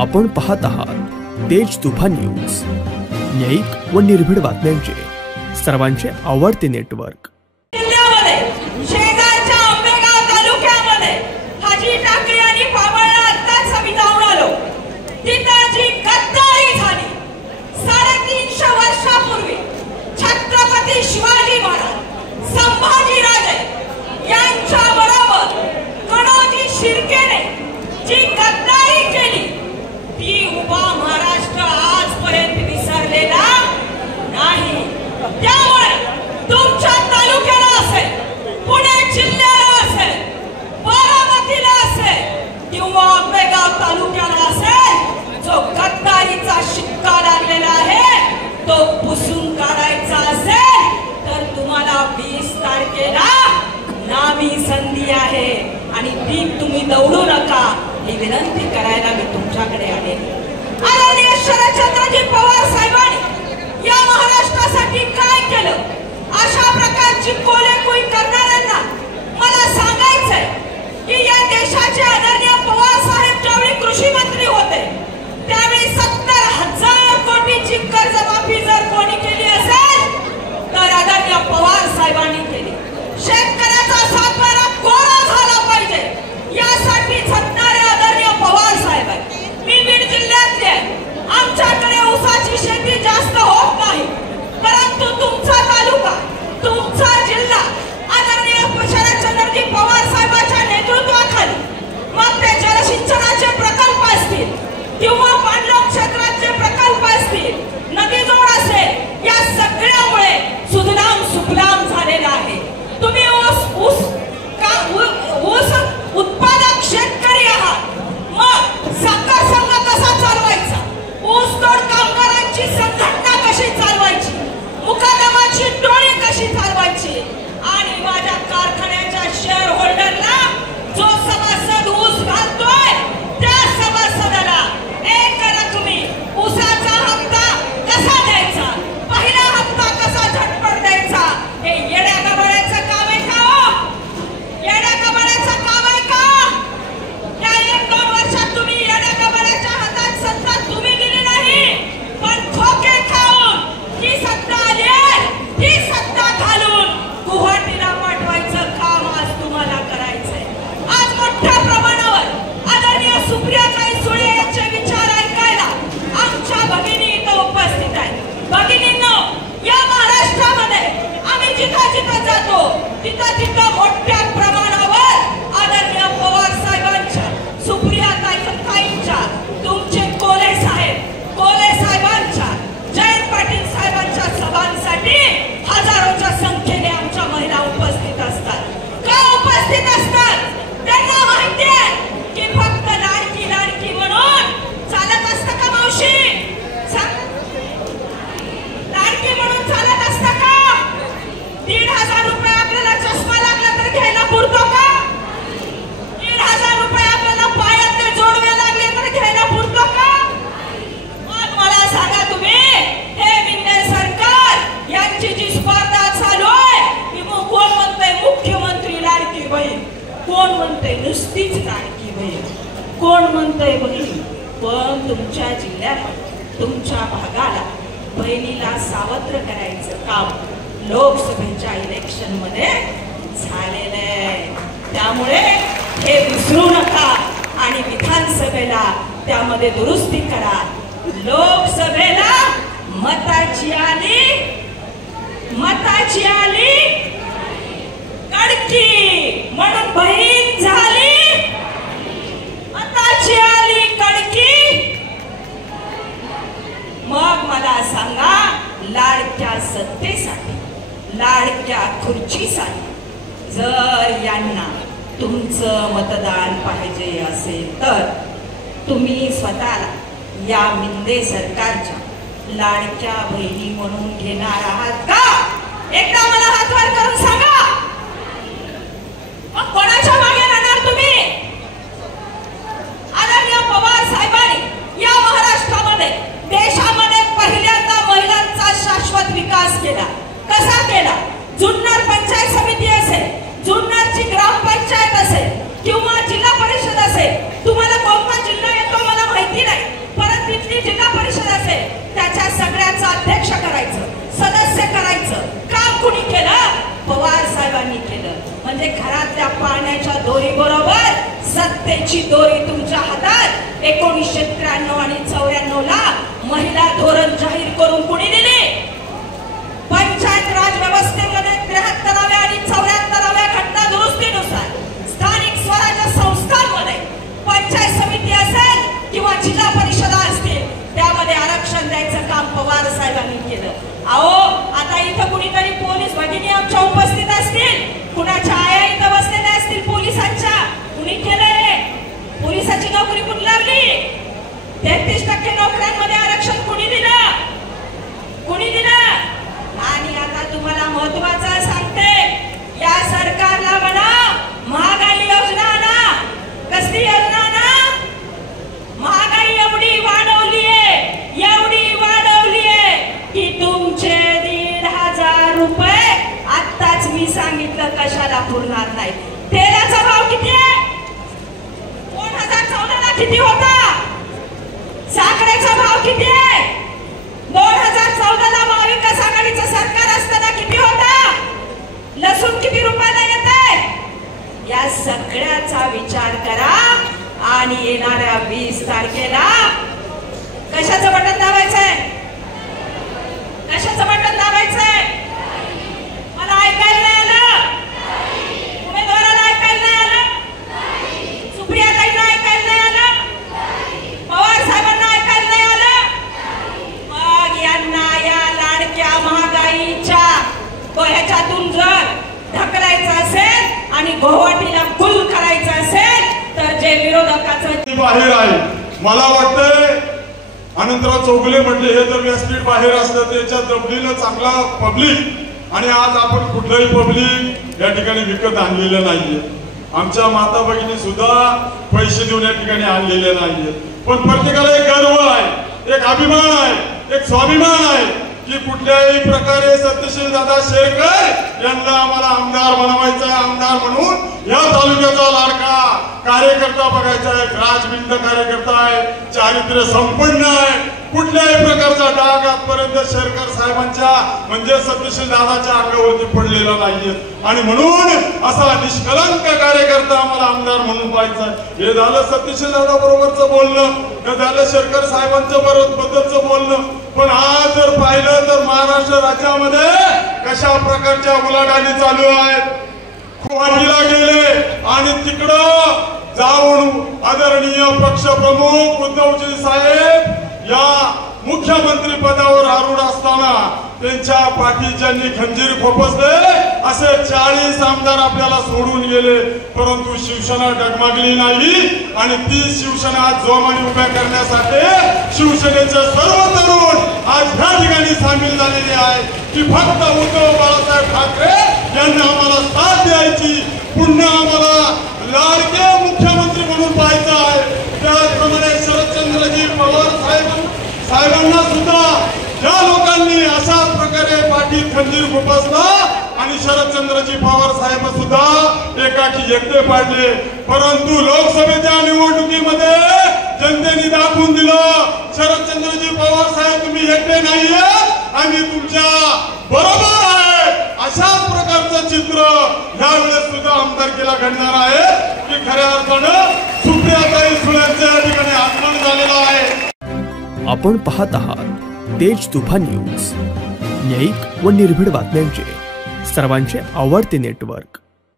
आपण पाहत आहात तेज तुफान न्यूज, न्यायिक व निर्भीड बातम्यांचे सर्वांचे आवडते नेटवर्क। छत्रपती शिवाजी महाराज संभाजी राजे यांच्या बरोबर कणोजी शिर्केने जी गद्दारी केली ती उभा महाराष्ट्र आजपर्यंत विसरलेला नाही। त्यामुळे तुमच्या तालुक्याला असेल, पुणे जिल्ह्याला असेल, बारामतीला असेल किंवा आंबेगाव तालुक्याला असेल, जो गद्दारीचा शिक्का लागलेला आहे तो पुसून काढायचा असेल तर तुम्हाला 20 तारखेला नामी संधी आहे आणि ती तुम्ही दौडू नका ही विनंती करायला मी तुमच्याकडे आले। आदरणीय शरदचंद्रजी पवार साहेबांनी या महाराष्ट्रासाठी काय केलं, अशा प्रकारची कोलेकुई करणाऱ्यांना मला सांगायचंय की या देशाचे आदरणीय पवार साहेब ज्यावेळी कृषी मंत्री होते त्यावेळी 70,000 कोटीची कर्जमाफी जर कोणी केली असेल तर आदरणीय पवार साहेबांनी केली। शेतकऱ्याचा सातबारा कोरा झाला पाहिजे यासाठी झटणारे आदरणीय पवार साहेब आहेत। मी बीड जिल्ह्यातले, आमच्याकडे ऊसाची शेती जास्त होत नाही, परंतु तुमचा तालुका, तुमचा जिल्हा आदरणीय शरदचंद्रजी पवार साहेबांच्या नेतृत्वाखाली मग ते जलसिंचनाचे प्रकल्प असतील किंवा पाणलोट क्षेत्राचे प्रकल्प असतील, नदीजोड असेल, या सगळ्यामुळे सुजलाम सुफलाम झालेला आहे। तुम्ही ऊस उत्पादक शेतकरी आहात, मग साखर संघ कसा चालवायचा, ऊसतोड कामगारांची संघटना कशी चालवायची, मुकादमाची टोळी कशी चालवायची आणि माझ्या कारखान्याच्या शेअर होल्डरला जो सभासद ऊस घालतोय त्या सभासदाला एक रकमी ऊसाचा हप्ता कसा द्यायचा, पहिला हप्ता कसा झटपट द्यायचा, हे येड्या गबाळ्याचं काम आहे का हो? येड्या गबाळ्याचं काम आहे का? या 1-2 वर्षात तुम्ही येड्या गबाळ्याच्या हातात सत्ता तुम्ही दिली नाही, पण खोके खाऊन ही सत्ता आली, ही सत्ता घालून गुवाहाटीला पाठवायचं काम आज तुम्हाला करायचंय। आज मोठ्या प्रमाणावर आदरणीय सुप्रियाताई सुळे यांचे विचार ऐकायला आमच्या भगिनी इथं उपस्थित आहेत। भगिनींनो, या महाराष्ट्रामध्ये आम्ही जिथं जिथं जातो तिथं तिथं मोठ्या प्रमाणावर आदरणीय पवार साहेबांच्या, सुप्रियाताईंच्या, तुमचे कोले साहेबांच्या, जयंत पाटील साहेबांच्या सभांसाठी हजारोच्या संख्येने आमच्या महिला उपस्थित असतात। का उपस्थित असतात? त्यांना माहिती आहे की फक्त लाडकी लाडकी म्हणून चालत असतं का मावशी? लाडकी म्हणून चालत असतं का? 1,500 रुपये आपल्याला चष्मा लागला तर घ्यायला पुरतो का? 1,500 रुपये आपल्याला पायातले जोडवे लागले तर घ्यायला पुरतो का? मग मला सांगा तुम्ही, हे विंडे सरकार यांची जी स्पर्धा चालू आहे की कोण म्हणतंय मुख्यमंत्री लाडकी बहीण, कोण म्हणतंय नुसतीच लाडकी बहीण, कोण म्हणतंय बहीण, पण तुमच्या जिल्ह्याला, तुमच्या भागाला बहिणीला सावत्र करायचं काम लोकसभेच्या इलेक्शन मध्ये झालेलं आहे। त्यामुळे हे विसरू नका आणि विधानसभेला त्यामध्ये दुरुस्ती करा। लोकसभेला मताची आली कडकी म्हणून बहीण झाली, मताची आली कडकी। मग मला सांगा, लाडक्या सत्तेसाठी, लाडक्या खुर्चीसाठी जर यांना तुमचं मतदान पाहिजे असेल तर तुम्ही स्वतःला या मिंदे सरकारच्या लाडक्या बहिणी म्हणून घेणार आहात का? एकदा मला हात वर करून सांगा। मग कोणाच्या मागे राहणार तुम्ही? आदरणीय पवार साहेबांनी या महाराष्ट्रामध्ये, देशामध्ये पहिल्यांदा महिलांचा शाश्वत विकास केला। कसा केला? जुन्नर पंचायत समिती असेल, जुन्नरची ग्रामपंचायत असेल किंवा जिल्हा परिषद असेल, तुम्हाला कोणता जिल्हा येतो मला म्हणजे घरातल्या पाण्याच्या दोरी बरोबर सत्तेची दोरी तुमच्या हातात. 1993 आणि 94 ला महिला धोरण जाहीर करून कुणी दिले? पंचायत राज व्यवस्थेमध्ये 73व्या आणि 74व्या घटना दुरुस्तीनुसार स्थानिक स्वराज्य संस्थांमध्ये पंचायत समिती असेल किंवा जिल्हा परिषदा असतील त्यामध्ये आरक्षण द्यायचं काम पवार साहेबांनी केलं. अहो आता इथं कुणीतरी पोलीस भगिनी आमच्या उपस्थित असतील, कुणाच्या आया इथं बसलेल्या असतील पोलिसांच्या, कुणी केलंय? पोलिसाची नोकरी कुणी लावली? 33% नोकऱ्यांमध्ये आरक्षण कुणी दिलं? कुणी दिलं? आणि आता तुम्हाला महत्वाचं सांगते, या सरकारला म्हणा महागाई योजना ना, कसली योजना ना? महागाई एवढी वाढवलीये की तुमचे 1,500 रुपये आत्ताच मी सांगितलं कशाला पुरणार नाही. तेलाचा भाव किती आहे? 2014 ला किती होता? साखरेचा भाव किती आहे? 2014 ला महाविकास आघाडीचं सरकार असताना किती होता? लसूण किती रुपयाला येते? या सगळ्याचा विचार करा आणि येणाऱ्या 20 तारखेला कशाचं बटन दाबायचंय? कशाचं बटन दाबायचंय? मला ऐकायला नाही आलं? उमेदवाराला ऐकायला नाही आलं? सुप्रियाताईंना ऐकायला नाही आलं? पवार साहेबांना ऐकायला नाही आलं? मग यांना या लाडक्या महागाईच्या ह्याच्यातून जर ढकलायचं असेल आणि गुवाहाटीला गुल करायचं असेल तर जे विरोधकाचं बाहेर आहे. मला वाटतंय अनंतराव चौगुले म्हटले हे जर व्यासपीठ बाहेर असतं त्याच्या जबडीनं चांगला पब्लिक, आणि आज आपण कुठलंही पब्लिक या ठिकाणी विकत आणलेलं नाहीये. आमच्या माता भगिनी सुद्धा पैसे देऊन या ठिकाणी आणलेले नाहीये. पण प्रत्येकाला एक गर्व आहे, एक अभिमान आहे, एक स्वाभिमान आहे की कुठल्याही प्रकारे सत्यशील दादा शेरकर यांना आम्हाला आमदार बनवायचा आहे. आमदार म्हणून या तालुक्याचा लाडका कार्यकर्ता बघायचा आहे. राजबिंद कार्यकर्ता आहे, चारित्र्य संपन्न आहे, कुठल्याही प्रकारचा डाग आजपर्यंत शेरकर साहेबांच्या म्हणजे सत्यशील दादाच्या अंगावरती पडलेला नाहीये. आणि म्हणून असा निष्कलंक कार्यकर्ता आम्हाला आमदार म्हणून पाहायचा. हे झालं सत्यशील दादा बरोबरचं बोलणं, हे झालं शेरकर साहेबांच्या बद्दलचं बोलणं. पण आज जर पाहिलं तर महाराष्ट्र राज्यामध्ये कशा प्रकारच्या उलाढाली चालू आहेत. गुवाहाटीला गेले आणि तिकडं जाऊन आदरणीय पक्षप्रमुख उद्धवजी साहेब या मुख्यमंत्री पदावर आरूढ असताना त्यांच्या पाठी ज्यांनी खंजीर खोपसले असे 40 आमदार आपल्याला सोडून गेले. परंतु शिवसेना डगमगली नाही आणि ती शिवसेना जोमाने उभ्या करण्यासाठी शिवसेनेचे सर्व तरुण आज ह्या ठिकाणी सामील झालेले आहे की फक्त उद्धव बाळासाहेब ठाकरे यांना आम्हाला साथ द्यायची, पुन्हा आम्हाला लाडके मुख्यमंत्री म्हणून पाहायचं आहे. त्याचप्रमाणे शरदचंद्रजी पवार साहेबांना सुद्धा ज्या लोकांनी अशा प्रकारे पाठीत खंजीर खुपसला आणि शरदचंद्रजी पवार साहेब सुद्धा एकाकी एकटे पाडले. परंतु लोकसभेच्या निवडणुकीमध्ये जनतेने दाखवून दिलं शरदचंद्रजी पवार साहेब तुम्ही एकटे नाहीये, आम्ही तुमच्या बरोबर आहे. अशा प्रकारचं चित्र यावेळेस सुद्धा आमदारकीला घडणार आहे की खऱ्या अर्थानं सुप्रियाताई सुळेंचे या ठिकाणी आगमन झालेलं आहे. आपण पाहत आहात तेज तुफान न्यूज, न्यायिक व निर्भीड बातम्यांचे सर्वांचे आवडते नेटवर्क.